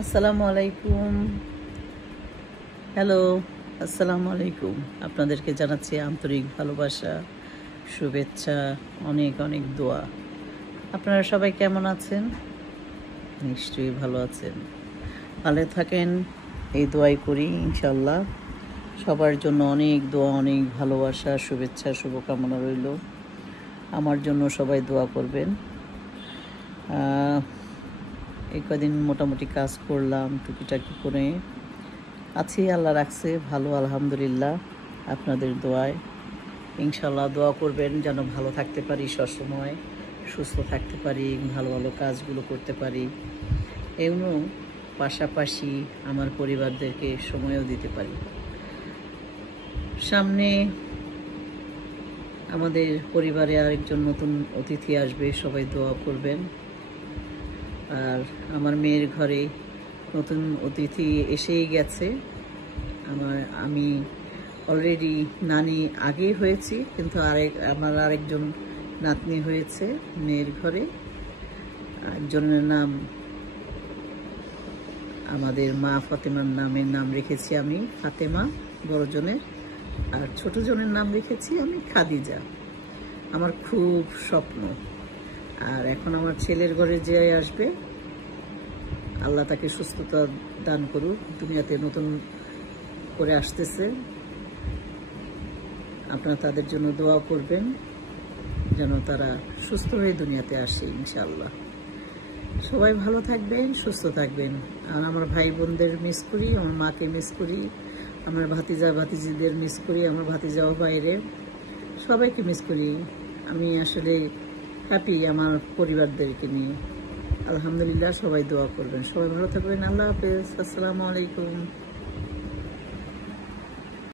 আসসালামু আলাইকুম। হ্যালো, আসসালামু আলাইকুম। আপনাদেরকে জানাচ্ছি আন্তরিক ভালোবাসা, শুভেচ্ছা, অনেক অনেক দোয়া। আপনারা সবাই কেমন আছেন? নিশ্চয়ই ভালো আছেন। ভালো থাকেন, এই দোয়াই করি ইনশাল্লাহ। সবার জন্য অনেক দোয়া, অনেক ভালোবাসা, শুভেচ্ছা, শুভকামনা রইল। আমার জন্য সবাই দোয়া করবেন। এই কদিন মোটামুটি কাজ করলাম, টুকিটাকি করে আছি, আল্লাহ রাখছে ভালো, আলহামদুলিল্লাহ। আপনাদের দোয়ায় ইনশাল্লাহ দোয়া করবেন যেন ভালো থাকতে পারি, সবসময় সুস্থ থাকতে পারি, ভালো ভালো কাজগুলো করতে পারি, এমন পাশাপাশি আমার পরিবারদেরকে সময়ও দিতে পারি। সামনে আমাদের পরিবারে আরেকজন নতুন অতিথি আসবে, সবাই দোয়া করবেন। আর আমার মেয়ের ঘরে নতুন অতিথি এসেই গেছে। আমি অলরেডি নানি আগে হয়েছি, কিন্তু আমার আরেকজন নাতনি হয়েছে মেয়ের ঘরে। একজনের নাম আমাদের মা ফাতেমার নাম রেখেছি আমি ফাতেমা বড়জনের, আর ছোটজনের নাম রেখেছি আমি খাদিজা। আমার খুব স্বপ্ন। আর এখন আমার ছেলের ঘরে যে আসবে, আল্লাহ তাকে সুস্থতা দান করুক, দুনিয়াতে নতুন করে আসতেছে। আপনারা তাদের জন্য দোয়া করবেন যেন তারা সুস্থ হয়ে দুনিয়াতে আসে ইনশাআল্লাহ। সবাই ভালো থাকবেন, সুস্থ থাকবেন। আর আমার ভাই বোনদের মিস করি, আমার মাকে মিস করি, আমার ভাতিজা ভাতিজিদের মিস করি, আমার ভাতিজাও বাইরে, সবাইকে মিস করি। আমি আসলে হ্যাপি আমার পরিবারদেরকে নিয়ে। আলহামদুলিল্লাহ, সবাই দোয়া করবেন, সবাই ভালো থাকবেন। আল্লাহ হাফেজ, আসসালামু আলাইকুম।